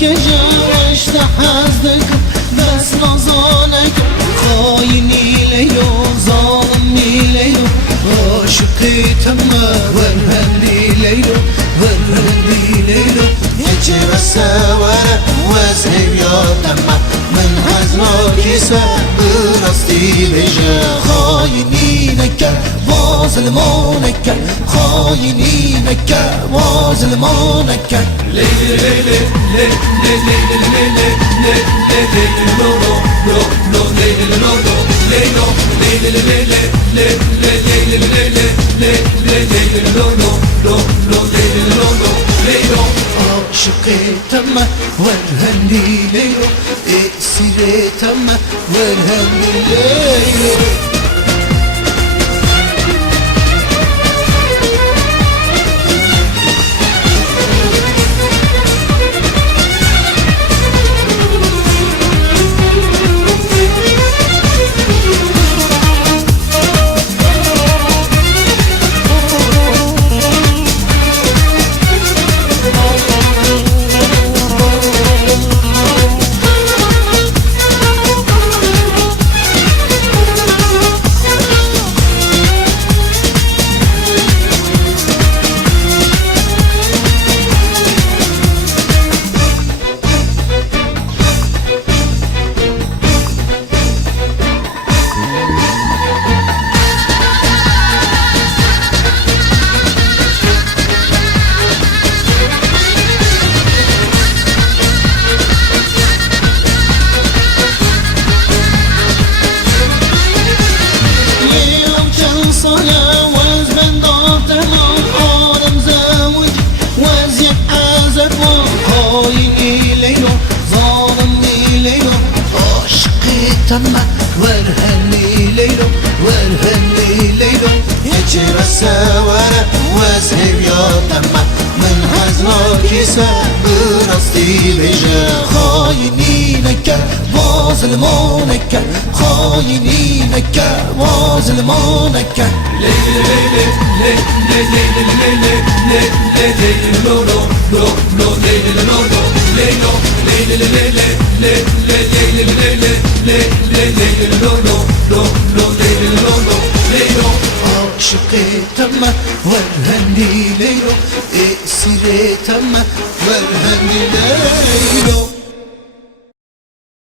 كجا واشتحزدكم بس نظانكم خايني ليلو ظالمي ليلو عاشقي تما ورهني ليلو ورهني ليلو يجي السوارة وزهب يا تما من حزنك براستي بجا خاينينك وظلمونك خاينينك وظلمونك ليلي ليلي ليلي ليلي ليلي ليلي لو لو لو ليلي لو لو ليلي ليلي ليلي ليلي ليلي لو لو لو ليلي لو ليلو عاشقي تما ورهني ليلو اسيري تما ورهني ليلو تما ورهني ليلو ورهني ليلو يجري السوارة واسهب يا تما من حزنك براستي بجا خاينينك وظلمونك خاينينك وظلمونك ليلي ليلي ليلي ليلي ليلي ليلي لو لو لو لو ليلي لو لو ليلو ليلي ليلي ليلي ليلي ليلي لو لو لو لو ليلي لو لو ليلو عاشقي تما ورهني ليلو اسيري تما ورهني ليلو